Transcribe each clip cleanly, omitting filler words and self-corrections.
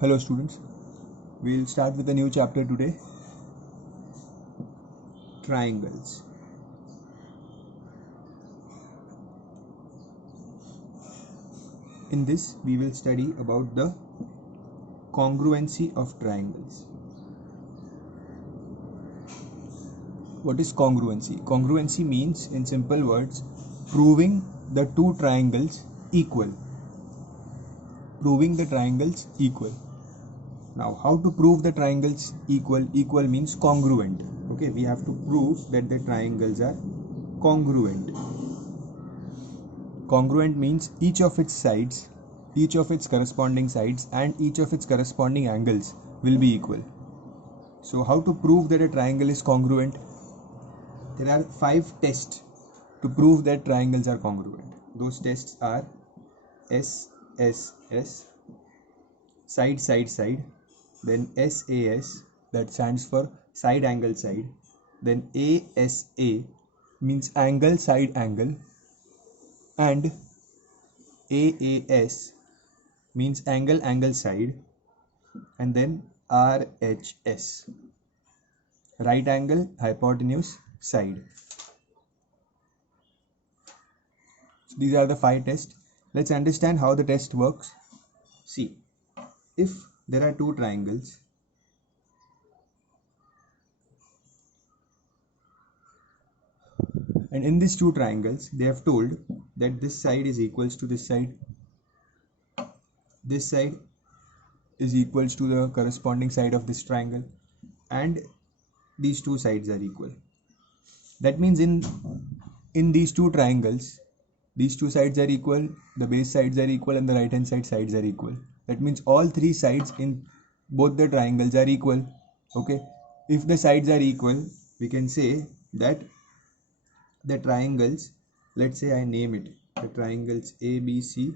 Hello students, we'll start with a new chapter today, triangles. In this we will study about the congruency of triangles. What is congruency? Congruency means, in simple words, proving the two triangles equal. Proving the triangles equal. Now, how to prove the triangles equal? Equal means congruent. Okay, we have to prove that the triangles are congruent. Congruent means each of its sides, each of its corresponding sides and each of its corresponding angles will be equal. So how to prove that a triangle is congruent? There are 5 tests to prove that triangles are congruent. Those tests are SSS, side side side, then SAS, that stands for side angle side, then ASA means angle side angle, and AAS means angle angle side, and then RHS, right angle hypotenuse side. So these are the 5 tests. Let's understand how the test works. See, if there are 2 triangles, and in these 2 triangles they have told that this side is equals to this side is equals to the corresponding side of this triangle, and these 2 sides are equal. That means in these 2 triangles, these 2 sides are equal, the base sides are equal, and the right hand side sides are equal. That means all 3 sides in both the triangles are equal. Okay, if the sides are equal, we can say that the triangles, let's say I name it the triangles ABC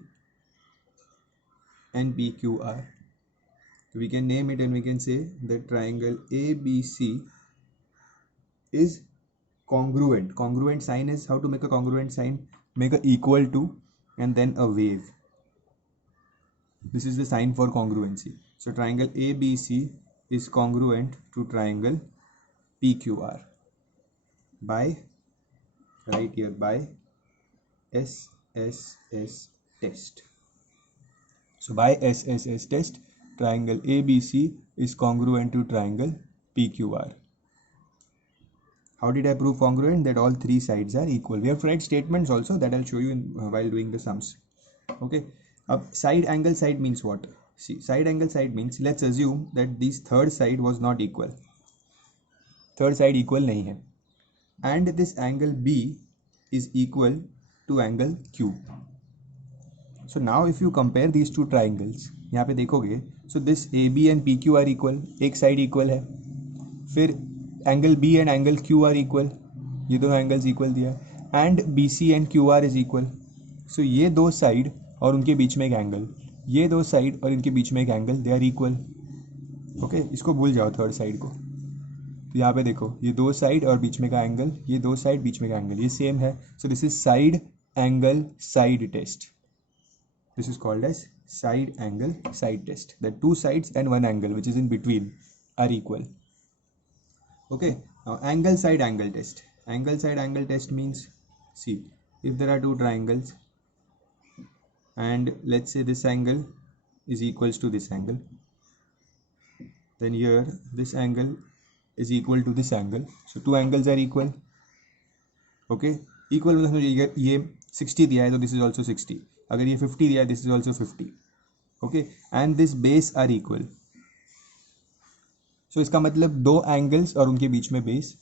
and PQR. We can name it and we can say the triangle ABC is congruent. Congruent sign is, how to make a congruent sign? Make a equal to and then a wave. This is the sign for congruency. So triangle ABC is congruent to triangle PQR by, right here, by SSS test. So by SSS test, triangle ABC is congruent to triangle PQR. How did I prove congruent? That all 3 sides are equal. We have to write statements also that I'll show you while doing the sums. Okay. Side angle side means what? See, side angle side means, let's assume that this third side was not equal. Third side equal nahi hai. And this angle B is equal to angle Q. So now if you compare these 2 triangles, यहाँ पे देखोगे, so this AB and PQ are equal, एक side equal है, फिर angle B and angle Q are equal, ये दोनों angles equal दिया, and BC and QR is equal. So ये 2 side और उनके बीच में एक angle, ये 2 side और इनके बीच में एक angle, they are equal. Okay, इसको भूल जाओ थर्ड साइड को. तो यहाँ पे देखो, ये 2 साइड और बीच में का एंगल, ये 2 साइड बीच में का एंगल, ये सेम है. So this is side angle side test. This is called as side angle side test. The 2 sides and 1 angle which is in between are equal. Okay, now angle side angle test. Angle side angle test means, see, if there are 2 triangles and let's say this angle is equals to this angle, then here this angle is equal to this angle. So 2 angles are equal. Okay, equal मतलब ये 60 दिया है तो this is also 60. अगर ये 50 दिया है, this is also 50. Okay, and this base are equal. So इसका मतलब 2 angles और उनके बीच में base,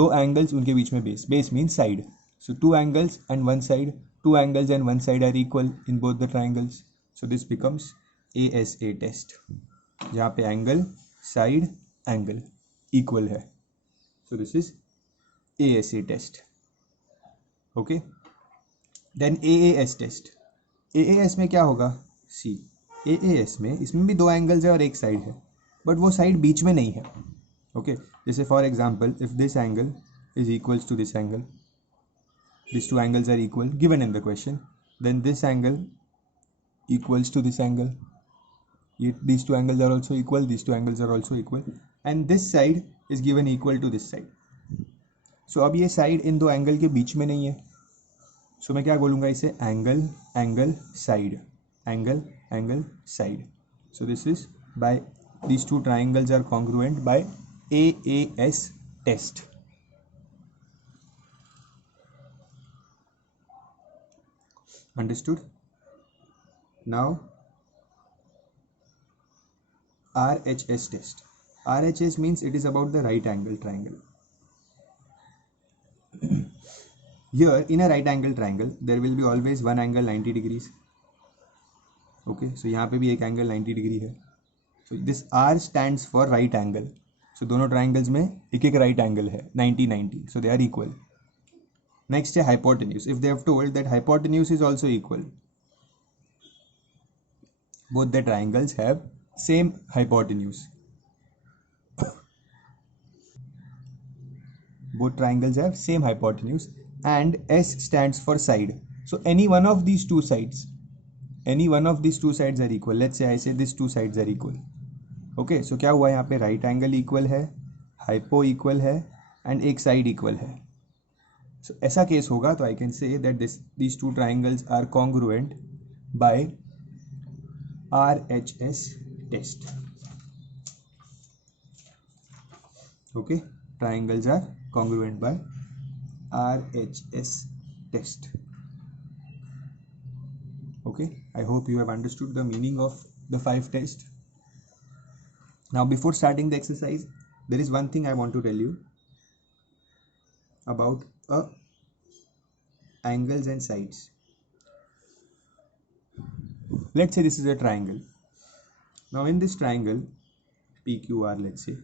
2 angles उनके बीच में base. Base means side. So 2 angles and 1 side, 2 angles and 1 side are equal in both the triangles. So this becomes ASA test, जहाँ पे angle side angle equal है. So this is ASA test. Okay, then AAS test. AAS में क्या होगा? सी, AAS में, इसमें भी 2 angles है और एक साइड है, बट वो साइड बीच में नहीं है. ओके, जैसे for example, if this angle is equals to this angle, these 2 angles are equal given in the question, then this angle equals to this angle. these two angles are also equal, these two angles are also equal, and this side is given equal to this side. So अब ये side इन दो angle के बीच में नहीं है, so मैं क्या बोलूँगा इसे, angle angle side, angle angle side. So this is by these two triangles are congruent by AAS test. Understood? Now RHS test. RHS means it is about the right angle triangle. Here in a right angle triangle there will be always one angle 90 degrees. Okay, so यहाँ पे भी एक angle 90 degree है. So this R stands for right angle. So दोनों triangles में एक एक right angle है 90 90. So they are equal. Next है hypotenuse. If they have told that hypotenuse is also equal, both the triangles have same hypotenuse. Both triangles have same hypotenuse and S stands for side. So any one of these two sides are equal. Let's say I say these two sides are equal. Okay, so क्या हुआ यहाँ पे, right angle equal है, hypo equal है and एक side equal है. So ऐसा case होगा तो I can say that these two triangles are congruent by RHS test. Okay, triangles are congruent by RHS test. Okay, I hope you have understood the meaning of the 5 tests. Now before starting the exercise, there is one thing I want to tell you about angles and sides. Let's say this is a triangle. Now in this triangle PQR, let's say,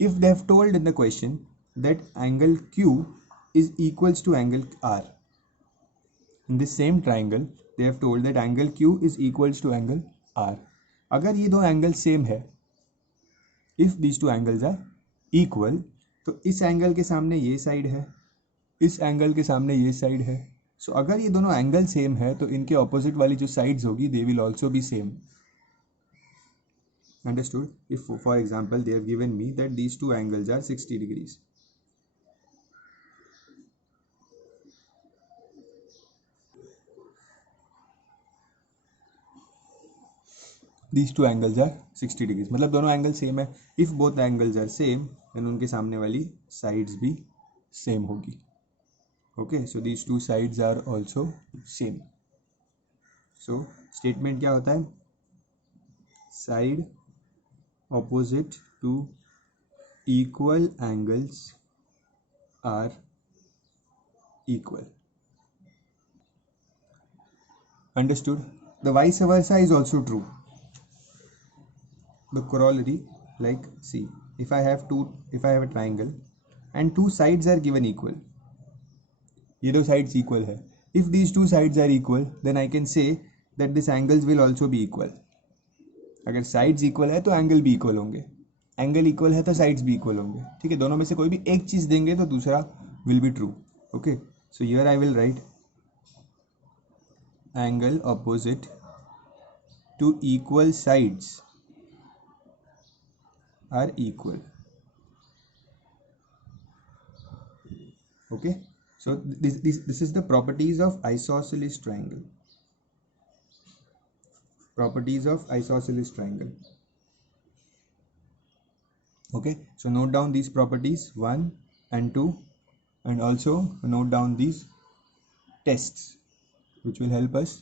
if they have told in the question that angle Q is equals to angle R, in this same triangle they have told that angle Q is equals to angle R. अगर ये दो angle same है, if these two angles are equal, तो इस angle के सामने ये side है, इस एंगल के सामने ये साइड है. सो अगर ये दोनों एंगल सेम है तो इनके ऑपोजिट वाली जो साइड्स होगी they will also B same. Understood? If for example they have given me that these two angles are 60 degrees. These two angles are 60 degrees, मतलब दोनों एंगल सेम है. If both angles are same then उनके सामने वाली sides भी same होगी. Okay, so these two sides are also same. So statement क्या होता है, side opposite to equal angles are equal. Understood? The vice versa is also true. The corollary, like see, if I have a triangle and two sides are given equal, ये दो sides equal है. If these two sides are equal, then I can say that these angles will also be equal. अगर sides equal है तो angle भी equal होंगे, angle equal है तो साइड्स भी इक्वल होंगे. ठीक है, दोनों में से कोई भी एक चीज देंगे तो दूसरा will be true. Okay, so here I will write angle opposite to equal sides are equal. Okay, so this is the properties of isosceles triangle. Properties of isosceles triangle. Okay, so note down these properties 1 and 2 and also note down these tests which will help us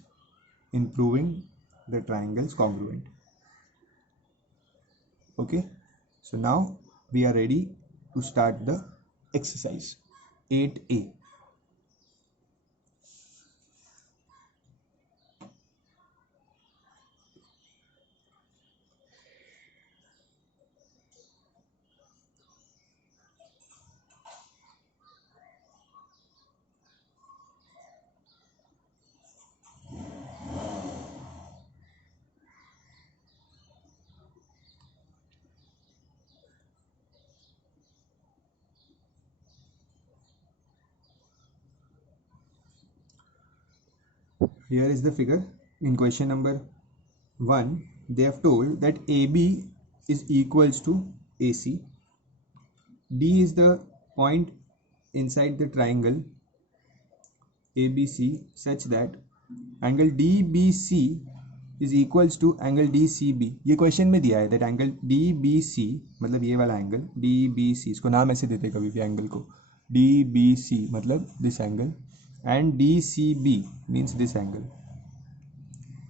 in proving the triangles congruent. Okay, so now we are ready to start the exercise 8A. Here is the figure in question number 1. they have told that AB is equals to AC. D is the point inside the triangle ABC such that angle DBC is equals to angle DCB. ये question में दिया है that angle DBC मतलब ये वाला angle DBC, इसको नाम ऐसे देते कभी भी एंगल को, DBC मतलब this angle and DCB means this angle.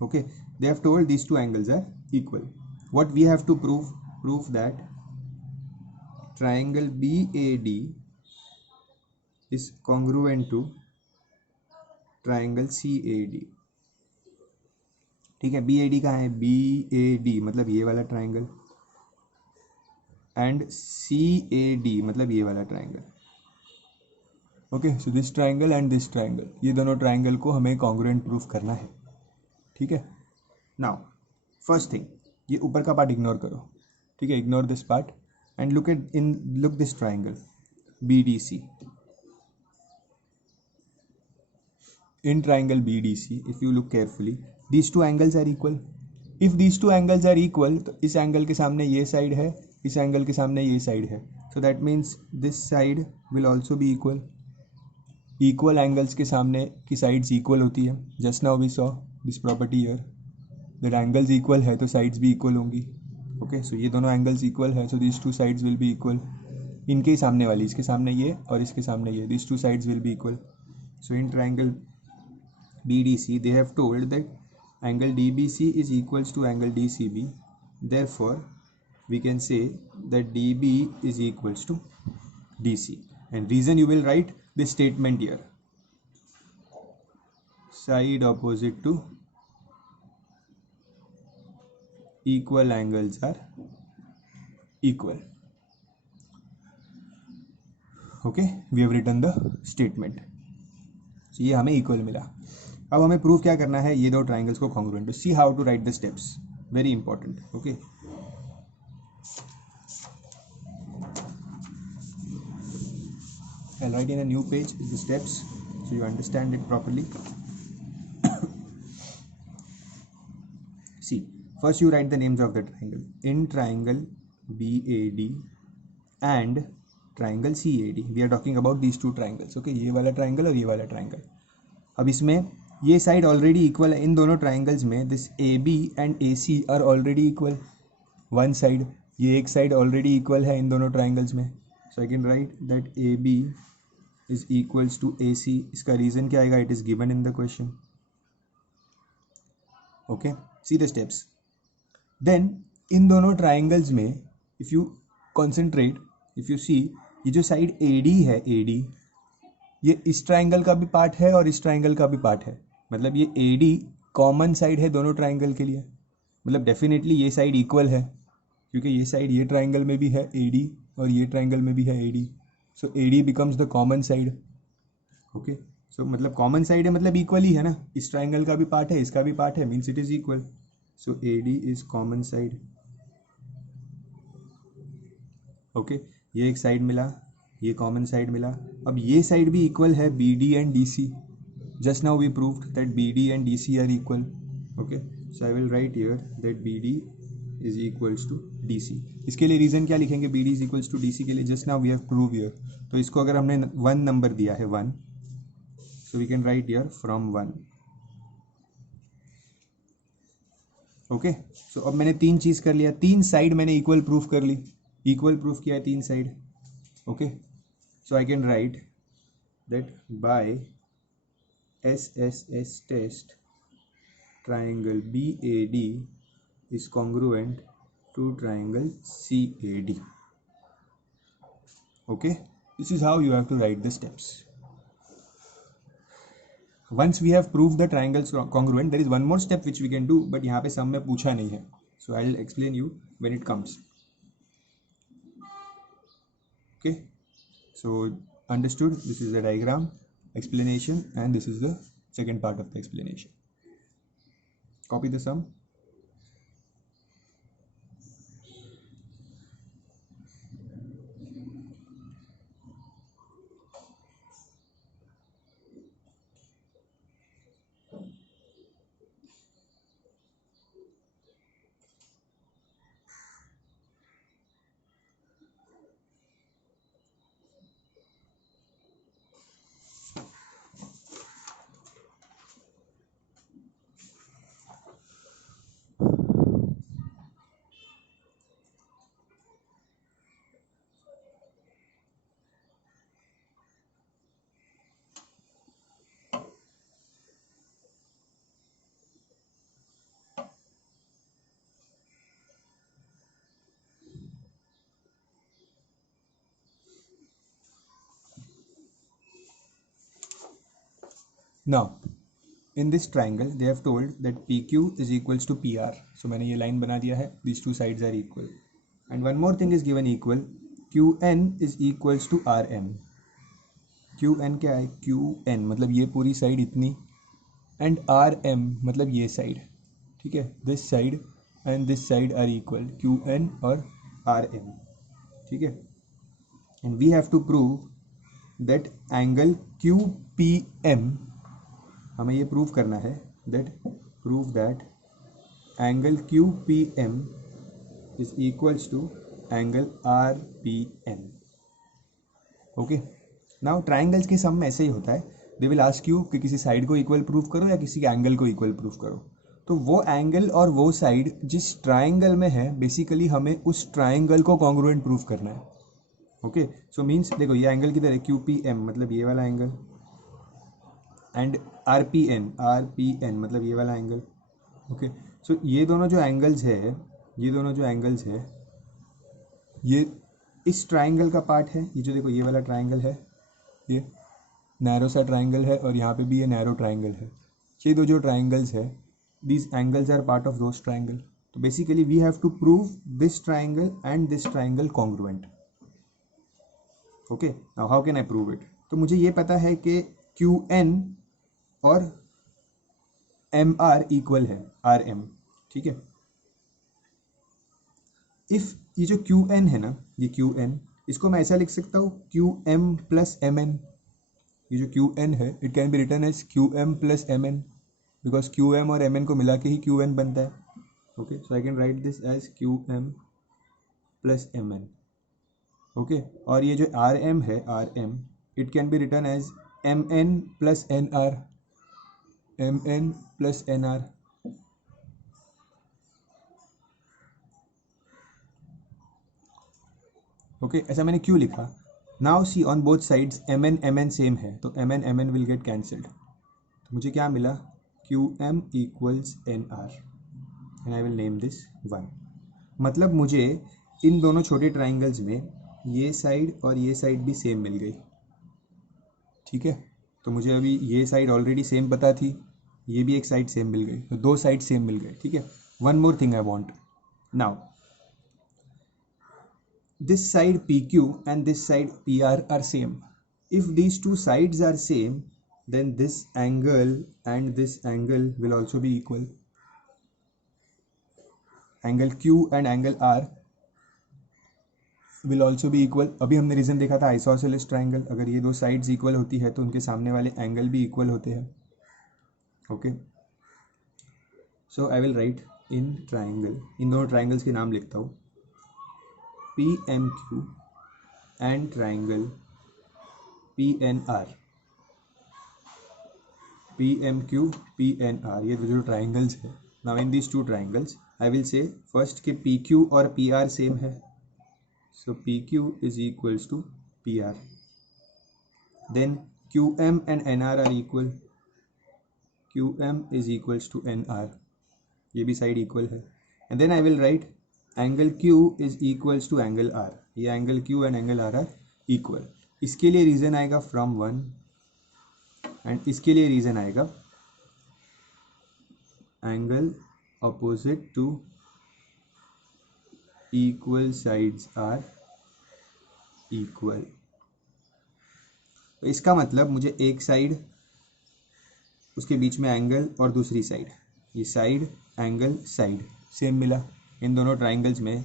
Okay, they have told these two angles are equal. What we have to prove that triangle BAD is congruent to triangle CAD. ठीक है, BAD कहाँ है, BAD मतलब ये वाला triangle and CAD मतलब ये वाला triangle. Okay, so this triangle and this triangle, ये दोनों ट्राइंगल को हमें कॉन्ग्रुएंट प्रूफ करना है. ठीक है, नाउ फर्स्ट थिंग, ये ऊपर का पार्ट इग्नोर करो. ठीक है, ignore this part and look this triangle BDC. In triangle BDC, if you look carefully, these two angles are equal. If these two angles are equal, तो इस angle के सामने ये साइड है, इस एंगल के सामने ये साइड है, so that means this side will also be equal. Equal angles के सामने की sides equal होती है. Just now we saw this property here, that angles equal है तो sides भी equal होंगी. Okay, so ये दोनों angles equal है, so these two sides will be equal. इनके सामने वाली, इसके सामने ये और इसके सामने ये, these two sides will be equal. So in triangle BDC, they have told that angle DBC is equals to angle DCB. Therefore, we can say that DB is equals to DC. And reason, you will write this statement here. Side opposite to equal angles are equal. Okay, we have written the statement. So ये हमें equal मिला. अब हमें proof क्या करना है, ये दो ट्राइंगल्स को congruent. To see how to write the steps, very important. Okay, I'll write in a new page the steps so you understand it properly. See, first you write the names of the triangle. In triangle BAD and triangle CAD, we are talking about these two triangles. Okay, ये वाला triangle और ये वाला triangle. अब इसमें ये side already equal है. इन दोनों ट्राइंगल्स में this AB and AC are already equal. One side, ये एक साइड ऑलरेडी इक्वल है इन दोनों ट्राइंगल्स में. So I can write that AB is equals to AC. इसका रीज़न क्या आएगा, it is given in the question. Okay, see the steps. Then इन दोनों ट्राइंगल्स में if you concentrate, if you see, ये जो साइड AD है, AD ये इस ट्राइंगल का भी पार्ट है और इस ट्राइंगल का भी पार्ट है. मतलब ये AD कॉमन साइड है दोनों ट्राइंगल के लिए. मतलब डेफिनेटली ये साइड इक्वल है क्योंकि ये साइड ये ट्राइंगल में भी है AD और ये ट्राइंगल में भी है AD. So AD becomes the common side. Okay, so मतलब कॉमन साइड है मतलब इक्वल ही है ना. इस ट्राइंगल का भी पार्ट है, इसका भी पार्ट है, means it is equal. So AD is common side. Okay, ये एक साइड मिला, ये कॉमन साइड मिला. अब ये साइड भी इक्वल है BD and DC. Just now we proved that BD and DC are equal. Okay, so I will write here that BD is equals to DC. इसके लिए रीज़न क्या लिखेंगे, BD is equals to DC के लिए, just now we have prove here. तो इसको अगर हमने 1 नंबर दिया है 1, so we can write here from 1. Okay, so अब मैंने 3 चीज़ कर लिया. 3 साइड मैंने इक्वल प्रूफ कर ली, इक्वल प्रूफ किया है 3 side. Okay, so I can write that by SSS test triangle BAD is congruent to triangle CAD. Okay, this is how you have to write the steps. Once we have proved the triangles congruent, there is one more step which we can do, but यहाँ पे sum में पूछा नहीं है, so I'll explain you when it comes. Okay, so understood, this is the diagram explanation and this is the second part of the explanation. Copy the sum. Now in this triangle they have told that PQ is equals to PR. So मैंने ये line बना दिया है, these two sides are equal. And one more thing is given equal, QN is equals to RM. QN क्या है? QN मतलब ये पूरी साइड इतनी, and RM मतलब ये साइड, ठीक है, this side and this side are equal, QN और RM, ठीक है. And we have to prove that angle QPM, हमें ये प्रूव करना है that angle QPM is equals to angle RPM. Okay, now triangles के सम में ऐसे ही होता है, दे विल आस्क यू कि किसी साइड को इक्वल प्रूव करो या किसी एंगल को इक्वल प्रूव करो. तो वो एंगल और वो साइड जिस ट्राइंगल में है, बेसिकली हमें उस ट्राइंगल को कॉन्ग्रुएंट प्रूव करना है. ओके, सो मीन्स देखो ये एंगल किधर है? QPM मतलब ये वाला एंगल, एंड RPN मतलब ये वाला एंगल. ओके, सो ये दोनों जो एंगल्स है ये इस ट्राइंगल का पार्ट है. ये जो देखो ये वाला ट्राइंगल है, ये नैरो सा ट्राइंगल है, और यहाँ पे भी ये नैरो ट्राइंगल है. ये दो जो ट्राइंगल्स है, these angles are part of those triangle. तो basically we have to prove this triangle and this triangle congruent. Okay, now how can I prove it? तो मुझे ये पता है कि QN और MR इक्वल है RM, ठीक है. इफ ये जो QN है ना, ये QN, इसको मैं ऐसा लिख सकता हूँ QM प्लस MN. ये जो QN है it can be written as QM plus MN, because QM और MN को मिला के ही QN बनता है. Okay, so I can write this as QM plus MN. Okay, और ये जो RM है, RM, it can be written as MN plus NR, MN plus NR. Okay, ऐसा मैंने क्यों लिखा? Now see on both sides MN same है, तो MN विल गेट कैंसल्ड. तो मुझे क्या मिला? QM equals NR, and I will name this 1. मतलब मुझे इन दोनों छोटे ट्राइंगल्स में ये साइड और ये साइड भी सेम मिल गई, ठीक है. तो मुझे अभी ये साइड ऑलरेडी सेम पता थी, ये भी एक साइड सेम मिल गई, तो दो साइड सेम मिल गए, ठीक है. One more thing I want, now this side PQ and this side PR are same. If these two sides are same, then this angle and this angle will also be equal. Angle Q and angle R will also be equal. अभी हमने reason देखा था isosceles triangle, अगर ये दो sides equal होती है तो उनके सामने वाले एंगल भी इक्वल होते हैं. Okay, so I will write in triangle, इन दोनों ट्राइंगल्स के नाम लिखता हूँ, PMQ and triangle PNR. PMQ PNR, ये जो ट्राइंगल्स है. Now in this two triangles I will say first कि PQ और PR सेम है, so PQ is equals to PR. Then QM and NR are equal, QM is equals to NR, ये भी side equal है. And then I will write angle Q is equals to angle R. ये angle Q and angle R are equal. इसके लिए reason आएगा from 1, and इसके लिए reason आएगा angle opposite to equal sides are equal. तो इसका मतलब मुझे एक साइड, उसके बीच में एंगल, और दूसरी साइड, ये साइड एंगल साइड सेम मिला. इन दोनों ट्राइंगल्स में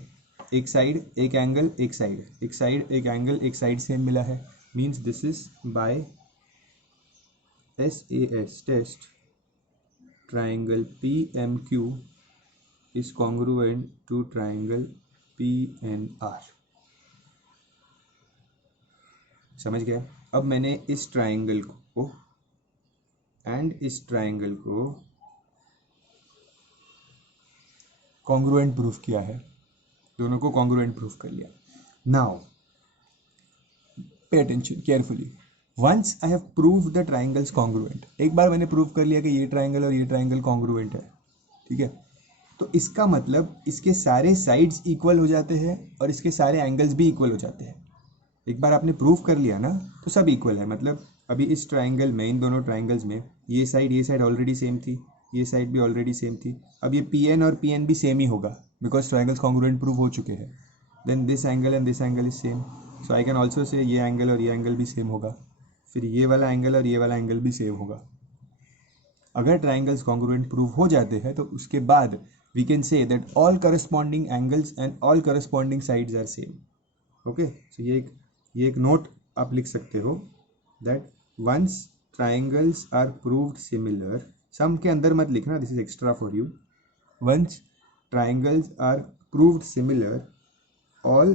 एक साइड एक एंगल एक साइड, एक साइड एक एंगल एक साइड सेम मिला है. Means this is by SAS test triangle PMQ is congruent to triangle PNR. समझ गए? अब मैंने इस ट्राइंगल को एंड इस ट्राइंगल को कॉन्ग्रुएंट प्रूफ किया है, दोनों को कॉन्ग्रुएंट प्रूफ कर लिया. Now pay attention carefully. Once I have prove the triangles congruent, एक बार मैंने प्रूव कर लिया कि ये ट्राइंगल और ये ट्राइंगल कॉन्ग्रुएंट है, ठीक है, तो इसका मतलब इसके सारे साइड्स इक्वल हो जाते हैं और इसके सारे एंगल्स भी इक्वल हो जाते हैं. एक बार आपने प्रूव कर लिया ना तो सब इक्वल है. मतलब अभी इस ट्राइंगल में, इन दोनों ट्राइंगल्स में ये साइड ऑलरेडी सेम थी, ये साइड भी ऑलरेडी सेम थी. अब ये पी एन और पी एन भी सेम ही होगा बिकॉज ट्राइंगल्स कॉन्ग्रुएंट प्रूव हो चुके हैं. Then this angle and this angle is same, so I can also say ये एंगल और ये एंगल भी सेम होगा. फिर ये वाला एंगल और ये वाला एंगल भी सेम होगा. अगर ट्राइंगल्स कॉन्ग्रुएंट प्रूव हो जाते हैं तो उसके बाद we can say that all corresponding angles and all corresponding sides are same. Okay, so ये एक नोट आप लिख सकते हो that once triangles are proved similar, सम के अंदर मत लिखना, this is extra for you. Once triangles are proved similar, all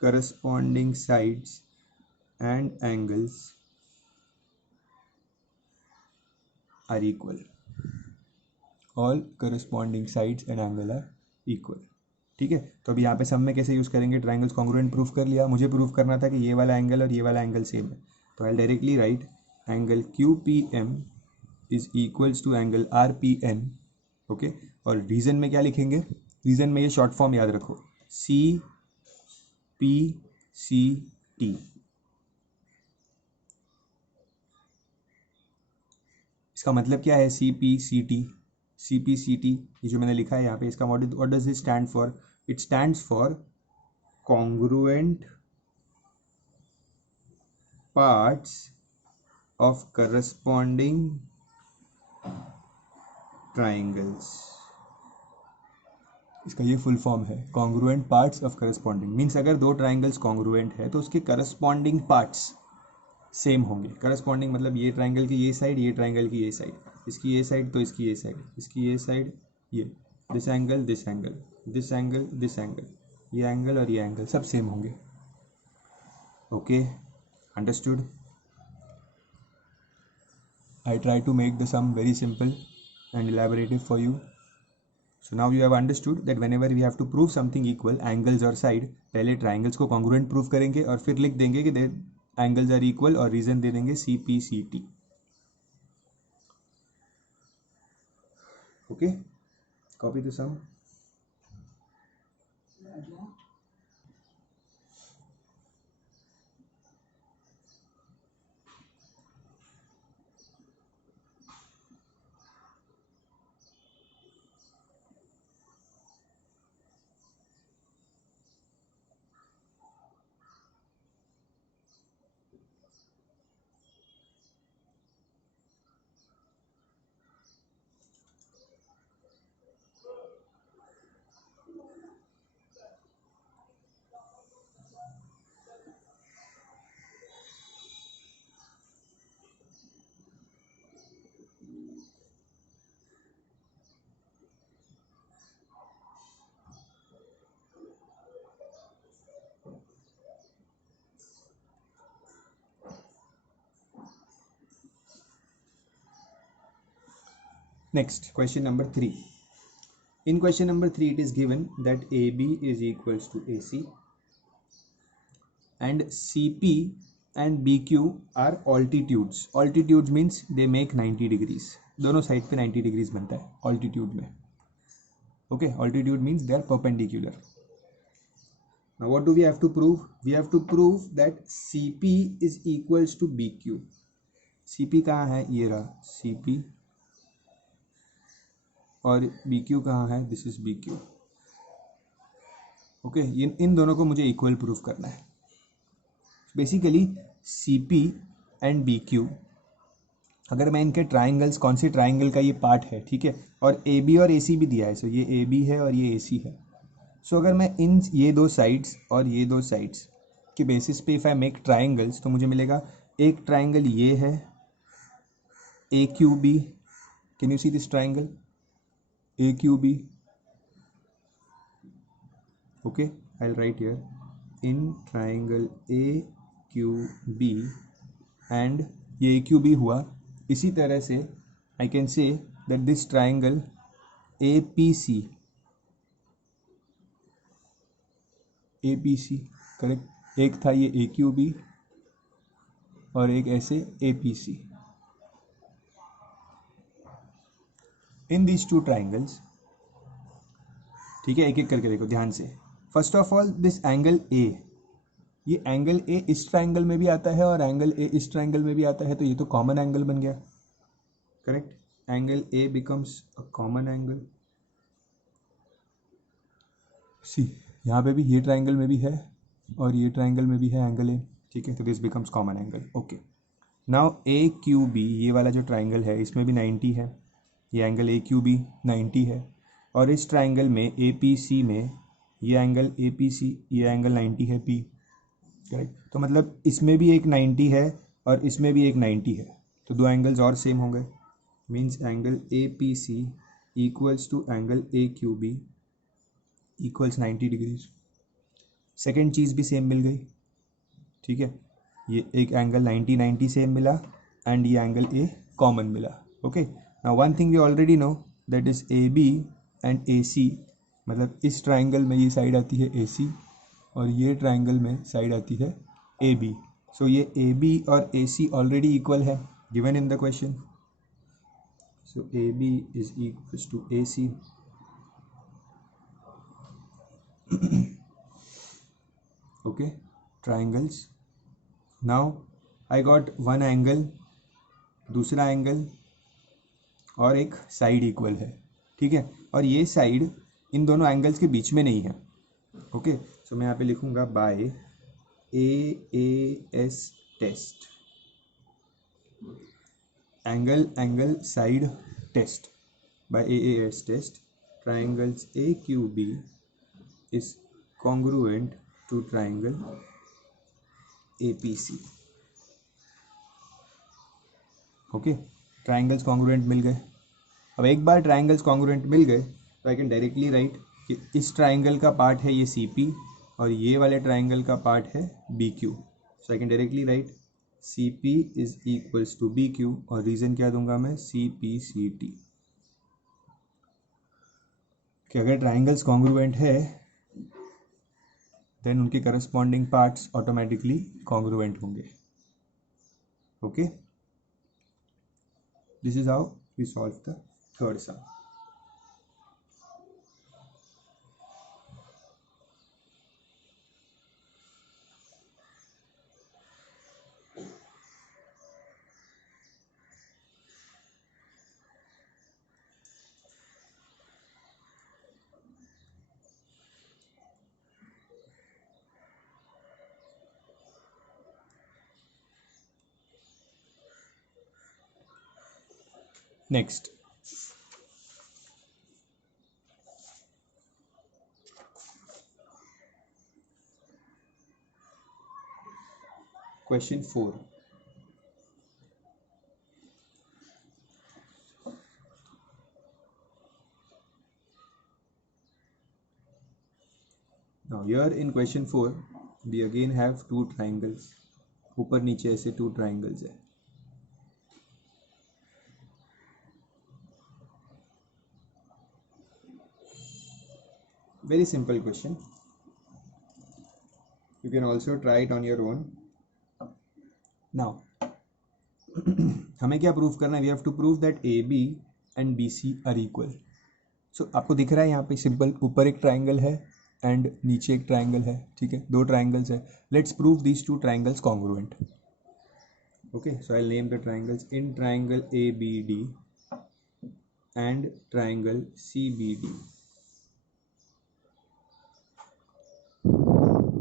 corresponding sides and angles are equal. All corresponding sides and angle are equal. ठीक है, तो अभी यहाँ पे सब में कैसे यूज़ करेंगे, ट्राइंगल्स कॉन्ग्रुएंट प्रूफ कर लिया. मुझे प्रूफ करना था कि ये वाला एंगल और ये वाला एंगल सेम है, तो I directly write angle Q P M is equals to angle R P N. Okay, और रीजन में क्या लिखेंगे, रीजन में ये शॉर्ट फॉर्म याद रखो, सी पी सी टी. इसका मतलब क्या है C P C T? C P C T ये जो मैंने लिखा है यहाँ पे, इसका what does it stand for? It stands for congruent parts of corresponding triangles. इसका ये फुल फॉर्म है, congruent parts of corresponding. Means अगर दो ट्राइंगल्स कॉन्ग्रुएंट है तो उसके करस्पॉन्डिंग पार्ट्स सेम होंगे. करस्पॉन्डिंग मतलब ये ट्राइंगल की ये साइड, ये ट्राइंगल की ये साइड, इसकी ये साइड तो इसकी ये साइड, इसकी ये साइड, ये this angle this angle this angle this angle, ये एंगल और ये एंगल सब सेम होंगे. Okay, understood. I try to make the sum very simple and elaborative for you. So now you have understood that whenever we have to prove something equal, angles or side, पहले triangles को congruent prove करेंगे और फिर लिख देंगे कि angles are equal और reason दे देंगे C P C T. Okay, copy the sum. Next, question number 3. In question number 3, it is given that AB is equals to AC and CP and BQ are altitudes. Altitudes means they make 90 degrees. दोनों side पे 90 degrees बनता है altitude में. Okay, altitude means they are perpendicular. Now what do we have to prove? We have to prove that CP is equals to BQ. CP कहाँ है? ये रहा CP, और BQ कहाँ है? This is BQ. ओके, इन दोनों को मुझे इक्वल प्रूफ करना है. बेसिकली CP एंड BQ, अगर मैं इनके ट्राइंगल्स, कौन से ट्राइंगल का ये पार्ट है, ठीक है, और AB और AC भी दिया है, सो ये AB है और ये AC है. सो अगर मैं इन ये दो साइड्स और ये दो साइड्स के बेसिस पे इफ़ आई मेक ट्राइंगल्स, तो मुझे मिलेगा एक ट्राइंगल ये है AQB. Can you see this triangle AQB? okay, I'll write here in triangle AQB, and ये AQB हुआ. इसी तरह से I can say that this triangle APC, correct, एक था ये AQB और एक ऐसे APC. In these two triangles, ठीक है, एक एक करके देखो ध्यान से. First of all this angle A, ये एंगल ए इस ट्राइंगल में भी आता है और एंगल ए इस ट्राइंगल में भी आता है, तो ये तो कॉमन एंगल बन गया, correct. Angle A becomes a common angle. See यहाँ पे भी ये ट्राइंगल में भी है और ये ट्राइंगल में भी है एंगल ए, ठीक है, तो this becomes common angle. Okay, now A Q B, ये वाला जो ट्राइंगल है इसमें भी 90 है, ये एंगल ए क्यू बी 90 है, और इस ट्राइंगल में ए पी सी में ये एंगल ए पी सी, ये एंगल 90 है पी, करेक्ट। तो मतलब इसमें भी एक 90 है और इसमें भी एक 90 है, तो दो एंगल्स और सेम होंगे, means angle A P C equals to angle A Q B equals 90 degrees. Second चीज़ भी सेम मिल गई, ठीक है, ये एक एंगल 90 90 सेम मिला एंड ये एंगल ए कॉमन मिला। Okay, now one thing we already know that is A B and A C, मतलब इस ट्राइंगल में ये साइड आती है ए सी और ये ट्राइंगल में साइड आती है ए बी। सो ये ए बी और ए सी ऑलरेडी इक्वल है given in the question, so A B is equals to A C. Okay, triangles, now I got one angle, दूसरा एंगल और एक साइड इक्वल है, ठीक है, और ये साइड इन दोनों एंगल्स के बीच में नहीं है। ओके, सो मैं यहाँ पे लिखूँगा by AAS test, angle angle side test, by AAS test triangles AQB is congruent to triangle APC। Okay, triangles congruent मिल गए। अब एक बार ट्राइंगल्स कॉन्ग्रुएंट मिल गए तो आई कैन डायरेक्टली राइट कि इस ट्राइंगल का पार्ट है ये CP और ये वाले ट्राइंगल का पार्ट है BQ। So I can directly write CP is equals to BQ, और रीज़न क्या दूंगा मैं, CPCT, कि अगर ट्राइंगल्स कॉन्ग्रुएंट है देन उनके करस्पॉन्डिंग पार्ट्स ऑटोमेटिकली कॉन्ग्रुएंट होंगे। Okay, this is how we solve the third sum. Next, question 4। Now here in question 4 we again have two triangles, ऊपर नीचे ऐसे two triangles है। Very simple question, you can also try it on your own। Now हमें क्या prove करना है, we have to prove that AB and BC are equal. So आपको दिख रहा है यहाँ पे सिंपल, ऊपर एक ट्राइंगल है एंड नीचे एक ट्राइंगल है, ठीक है, दो ट्राइंगल्स है। Let's prove these two triangles congruent. Okay, so I name the triangles in triangle ABD and triangle CBD।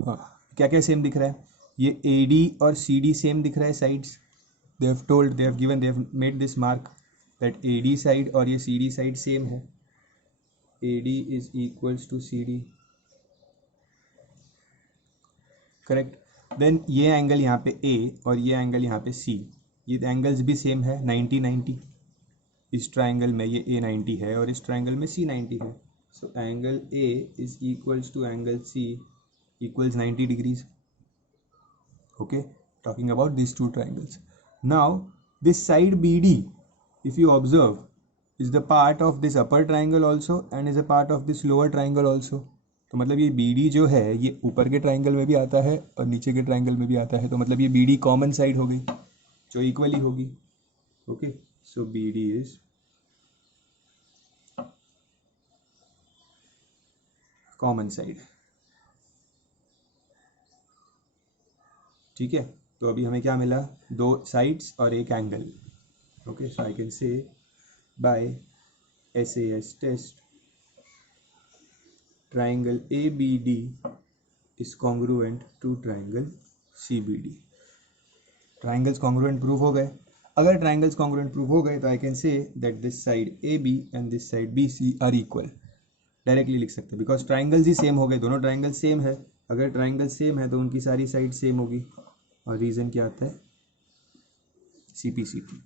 हाँ, क्या क्या सेम दिख रहा है, ये AD और CD सेम दिख रहा है sides, they have told, they have given, they have made this mark that AD side और ये CD साइड सेम है, AD is equals to CD, correct. Then ये एंगल यहाँ पे A और ये एंगल यहाँ पे C, ये एंगल्स भी सेम है 90 90, इस ट्राइंगल में ये A 90 है और इस ट्राइंगल में C 90 है, so angle A is equals to angle C equals 90 degrees। Okay, talking about these two triangles। Now this side BD, if you observe, is the part of this upper triangle also and is a part of this lower triangle also। तो मतलब ये BD जो है ये ऊपर के triangle में भी आता है और नीचे के ट्राइंगल में भी आता है, तो मतलब ये BD कॉमन साइड हो गई जो इक्वली होगी। Okay, so BD is common side. ठीक है, तो अभी हमें क्या मिला, 2 साइड्स और एक angle. Okay, so I can say by SAS test triangle ABD is congruent to triangle CBD. Triangles congruent prove हो गए. अगर ट्राइंगल्स कॉन्ग्रुएंट प्रूव हो गए तो I can say that this side AB and this side BC are equal. Directly लिख सकते हैं because triangles he same हो गए, दोनों ट्राइंगल सेम है. अगर ट्राइंगल सेम है तो उनकी सारी साइड सेम होगी. और रीजन क्या आता है, CP/CP.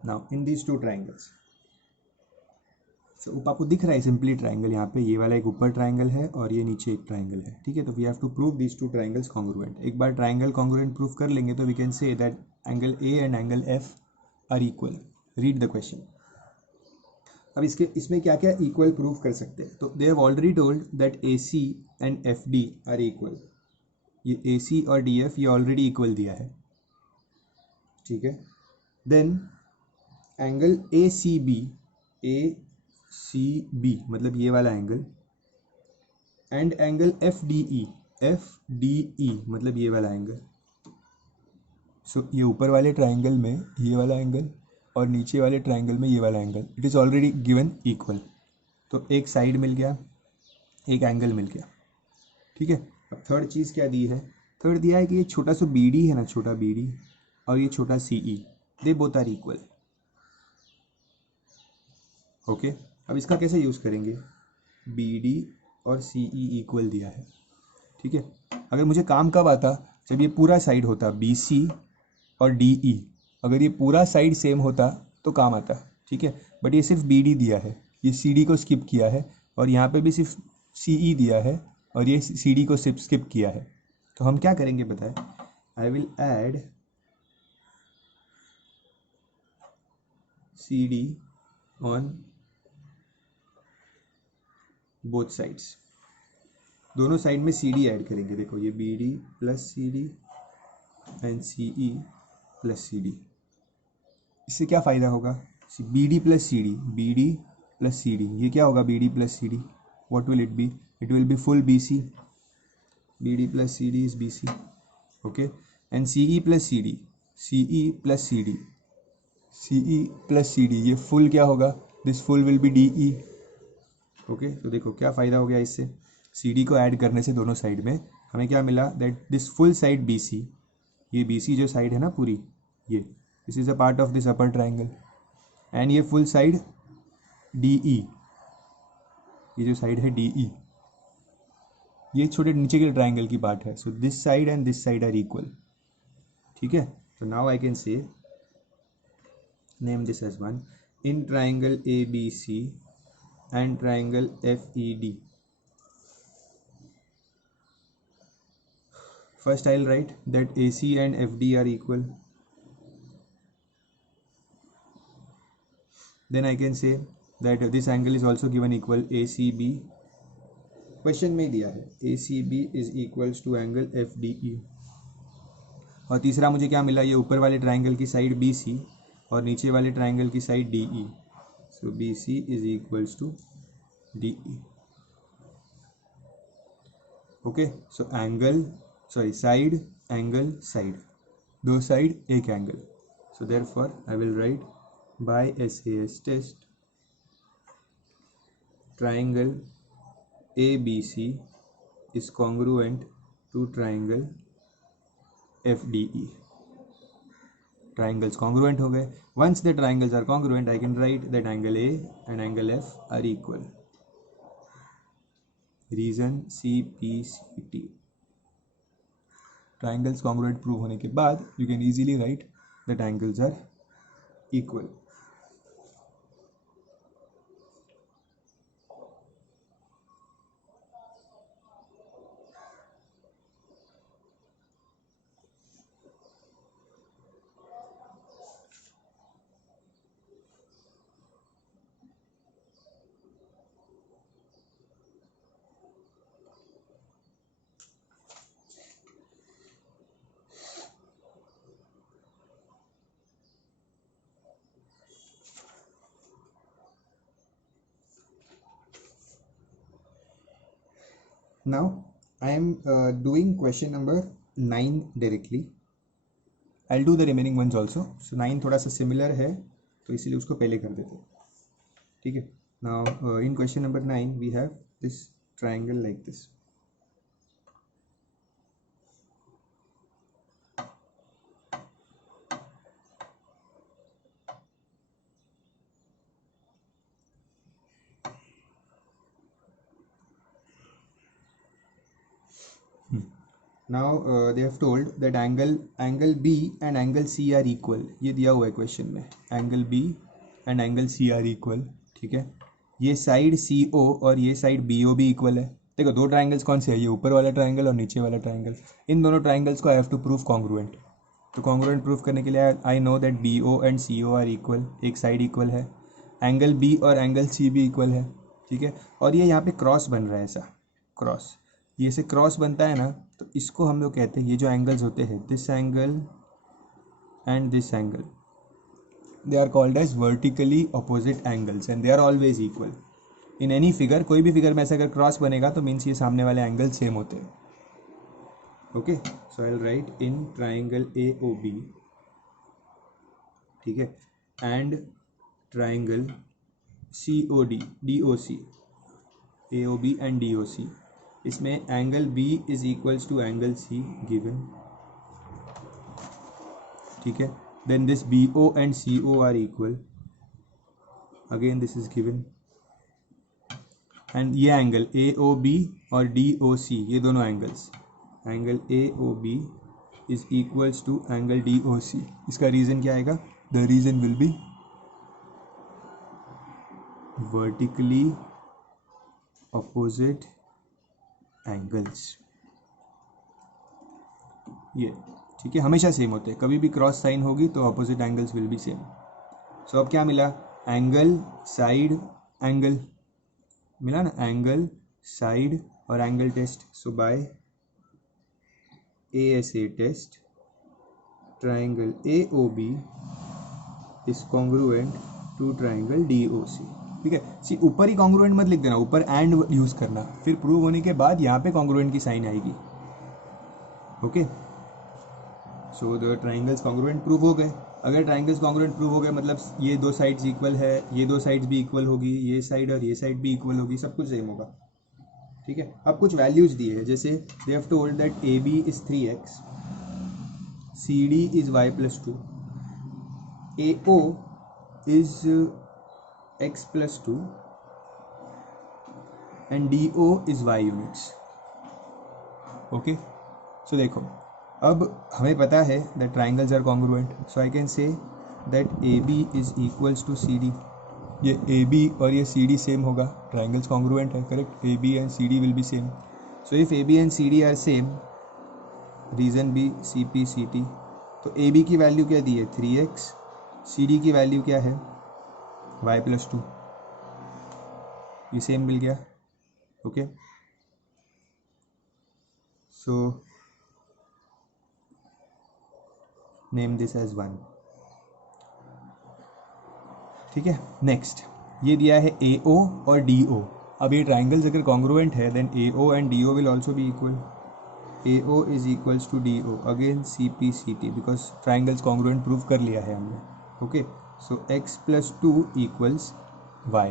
Now in these two triangles, so आपको दिख रहा है सिंपली ट्राइंगल, यहाँ पे ये वाला एक ऊपर ट्राइंगल है और ये नीचे एक ट्राइंगल है. ठीक है, तो we have to prove these two triangles congruent. एक बार ट्राइंगल कॉन्ग्रुएंट प्रूव कर लेंगे तो we can say that angle A and angle F are equal. Read the question. अब इसमें क्या क्या इक्वल प्रूव कर सकते हैं, तो they have already told that AC and FD are equal. ये AC और DF ये ऑलरेडी इक्वल दिया है. ठीक है, देन एंगल ACB मतलब ये वाला एंगल, एंड एंगल FDE मतलब ये वाला एंगल. सो ये ऊपर वाले ट्राइंगल में ये वाला एंगल और नीचे वाले ट्राइंगल में ये वाला angle, it is already given equal. तो एक साइड मिल गया, एक एंगल मिल गया. ठीक है, अब थर्ड चीज़ क्या दी है, थर्ड दिया है कि ये छोटा सा BD है ना, छोटा BD और ये छोटा CE, they both are equal. Okay, अब इसका कैसे यूज़ करेंगे, BD और CE इक्वल दिया है. ठीक है, अगर मुझे काम कब आता, जब ये पूरा साइड होता BC और DE, अगर ये पूरा साइड सेम होता तो काम आता. ठीक है, बट ये सिर्फ BD दिया है, ये CD को स्किप किया है, और यहाँ पे भी सिर्फ CE दिया है और ये CD को सिर्फ स्किप किया है. तो हम क्या करेंगे बताएं, I will add CD on both sides. दोनों साइड में CD ऐड करेंगे. देखो ये BD plus CD and CE plus CD. इससे क्या फ़ायदा होगा, BD प्लस CD, ये क्या होगा BD plus CD, what will it be, it will be full BC. BD plus CD is BC. Okay, and CE plus CD, CE plus CD, ये full क्या होगा, this full will be DE. Okay, तो देखो क्या फ़ायदा हो गया इससे, CD को ऐड करने से दोनों साइड में हमें क्या मिला, that this full side BC, ये BC जो साइड है ना पूरी, ये this is a part of this upper triangle, and ये फुल साइड DE, ये जो साइड है DE, ये छोटे नीचे के ट्राइंगल की पार्ट है. So this side and this side are equal. ठीक है, तो now I can say name this as one. In triangle ABC and triangle FED, first I'll write that AC and FD are equal. Then I can say that this angle is also given equal, ACB question में दिया है, ACB is equals to angle FDE. और तीसरा मुझे क्या मिला, ये ऊपर वाले ट्राइंगल की साइड BC और नीचे वाले ट्राइंगल की side DE. So BC is equals to DE. Okay, so side angle side, दो साइड एक angle. So therefore I will write by SAS test triangle ABC is congruent to triangle FDE. Triangles congruent हो गए. Once the triangles are congruent, I can write that angle A and angle F are equal. Reason CPCT. Triangles congruent prove होने के बाद you can easily write that angles are equal. Now I am doing question number 9 directly. I'll do the remaining ones also. So 9 थोड़ा सा similar है तो इसीलिए उसको पहले कर देते हैं. ठीक है. Now in question number 9 we have this triangle like this. Now they have told that angle B and angle C are equal. ये दिया हुआ है क्वेश्चन में. Angle B and angle C are equal. ठीक है. ये साइड CO और ये साइड BO भी इक्वल है. देखो दो ट्राइंगल्स कौन से है, ये ऊपर वाला ट्राइंगल और नीचे वाला ट्राइंगल. इन दोनों ट्राइंगल्स को I have to prove congruent. तो कॉन्ग्रुएंट प्रूव करने के लिए I know that BO and CO are equal. एक साइड इक्वल है. एंगल B और एंगल C भी इक्वल है. ठीक है. और ये यहाँ पे क्रॉस बन रहा है, ऐसा क्रॉस. ये से क्रॉस बनता है ना, तो इसको हम लोग कहते हैं, ये जो एंगल्स होते हैं this angle and this angle, they are called as vertically opposite angles and they are always equal. In any figure, कोई भी फिगर में ऐसा अगर क्रॉस बनेगा तो मीन्स ये सामने वाले एंगल सेम होते हैं. Okay. So I will write in triangle AOB. ठीक है. And triangle COD DOC, AOB and DOC. इसमें angle B is equals to angle C given. ठीक है. Then this BO and CO are equal. Again this is given. And ये angle AOB और DOC, ये दोनों angles, angle AOB is equals to angle DOC. इसका reason क्या आएगा? The reason will be vertically opposite angles. ये ठीक है, हमेशा सेम होते हैं. कभी भी क्रॉस साइन होगी तो opposite angles will be same. So अब क्या मिला? एंगल साइड एंगल मिला ना, एंगल साइड और angle test. So by ASA test triangle AOB is congruent to triangle DOC. ठीक है. सी ऊपर ही कॉन्ग्रुएंट मत लिख देना, ऊपर एंड यूज करना. फिर प्रूव होने के बाद यहाँ पे कॉन्ग्रुएंट की साइन आएगी. Okay. So the triangles congruent prove हो गए. अगर ट्राइंगल्स कॉन्ग्रुएंट प्रूव हो गए मतलब ये दो साइड्स इक्वल है, ये दो साइड्स भी इक्वल होगी, ये साइड और ये साइड भी इक्वल होगी, सब कुछ सेम होगा. ठीक है. अब कुछ वैल्यूज दिए हैं, जैसे they have told that AB is 3x, CD is y+2, AO is x+2 and DO is y units. Okay. So देखो अब हमें पता है that triangles are congruent, so I can say that AB is equals to CD. ये AB और ये CD same होगा, triangles congruent है, correct. AB and CD will be same. So if AB and CD are same, reason be CPCT. तो AB की value क्या दी है? 3x. CD की वैल्यू क्या है? y+2. ये सेम मिल गया. Okay. So name this as 1. ठीक है. नेक्स्ट ये दिया है AO और DO. अब ये ट्राइंगल्स अगर कॉन्ग्रुएंट है then AO and DO will also be equal. AO is equals to DO. Again CPCT because triangles congruent prove कर लिया है हमने. Okay. So x+2 equals y.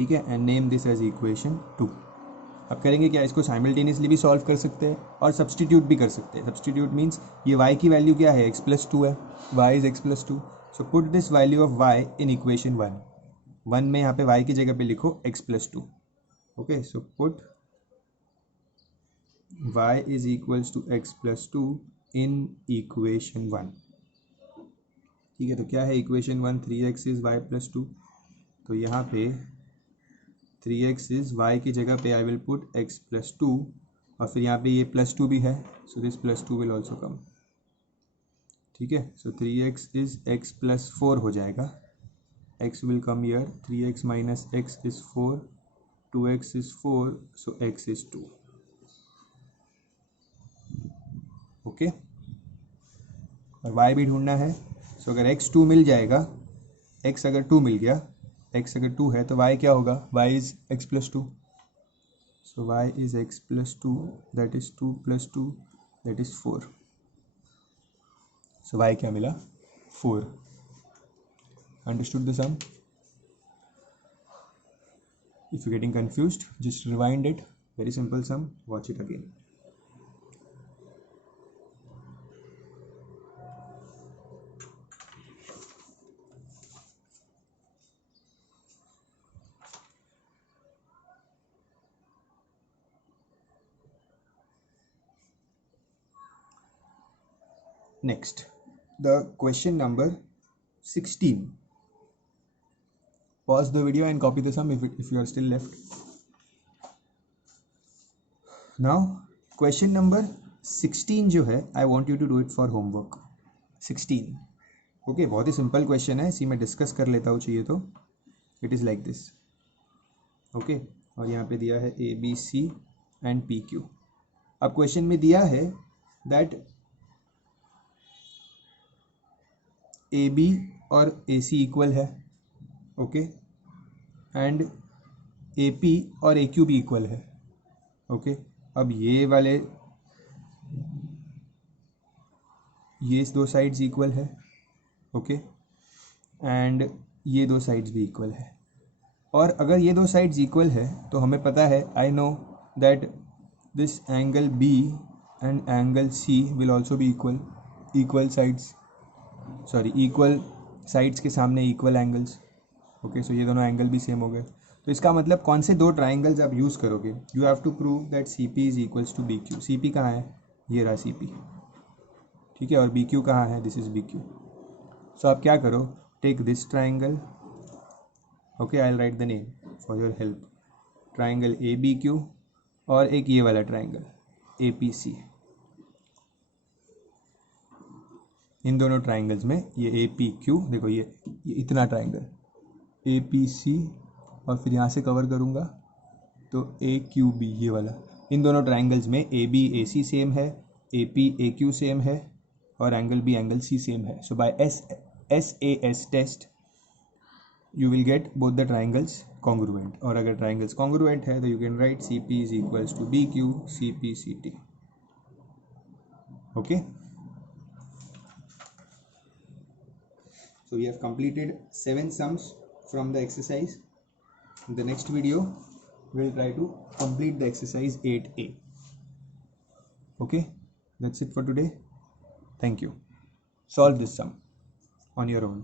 ठीक है, and name this as equation 2। अब करेंगे क्या, इसको साइमल्टेनियसली भी सॉल्व कर सकते हैं और सब्सटीट्यूट भी कर सकते हैं। सब्सटीट्यूट मीन्स ये y की वैल्यू क्या है, x+2 है, y is x+2, so put this value of y in equation 1 में यहाँ पे y की जगह पे लिखो x+2। Okay, so put y is equals to x+2 in equation 1। ठीक है, तो क्या है इक्वेशन 1, 3x इज y+2, तो यहाँ पे 3x इज y की जगह पे आई विल पुट x+2 और फिर यहाँ पे ये +2 भी है, so this +2 will also come. ठीक है, सो 3x इज x+4 हो जाएगा, x will come here, 3x minus x is 4, 2x is 4, so x is 2। Okay, और y भी ढूंढना है, सो अगर x 2 मिल जाएगा, x अगर 2 मिल गया, x अगर 2 है तो y क्या होगा, y इज x+2, सो y is x+2, that is 2 + 2 that is 4, so y क्या मिला, 4। Understood the sum? If you getting confused just rewind it, very simple sum, watch it again. Next, the question number 16. Pause the video and copy the sum if you are still left. Now, question number 16 जो है, I want you to do it for homework. 16. Okay, बहुत ही simple question है, इसी में discuss कर लेता हूँ चाहिए तो। It is like this. Okay, और यहाँ पे दिया है A, B, C and P, Q. अब क्वेश्चन में दिया है that ए बी और ए सी इक्वल है, ओके, एंड ए पी और ए क्यू भी इक्वल है, ओके। अब ये वाले, ये दो साइड्स इक्वल है, ओके, एंड ये दो साइड्स भी इक्वल है। और अगर ये दो साइड्स इक्वल है तो हमें पता है, I know that this angle B and angle C will also be equal sides, sorry equal sides के सामने इक्वल एंगल्स, ओके। सो ये दोनों एंगल भी सेम हो गए, तो इसका मतलब कौन से दो ट्राइंगल्स आप यूज़ करोगे, you have to prove that C P is equals to B Q. C P कहाँ है, ये रहा सी पी, ठीक है, और बी क्यू कहाँ है, this is B Q. So आप क्या करो, take this triangle, okay, I will write the name for your help, triangle A B Q, और एक ये वाला ट्राइंगल ए पी सी। इन दोनों ट्राइंगल्स में ये ए पी क्यू, देखो ये इतना ट्राइंगल ए पी सी, और फिर यहाँ से कवर करूँगा तो ए क्यू बी, ये वाला। इन दोनों ट्राइंगल्स में A B A C same है, A P A Q same है, और angle B angle C same है। So by SAS test you will get both the triangles congruent, और अगर ट्राइंगल्स कॉन्ग्रुएंट है तो you can write C P is equals to B Q C P C T, okay. So we have completed 7 sums from the exercise. In the next video, we will try to complete the exercise 8A. Okay, that's it for today. Thank you. Solve this sum on your own.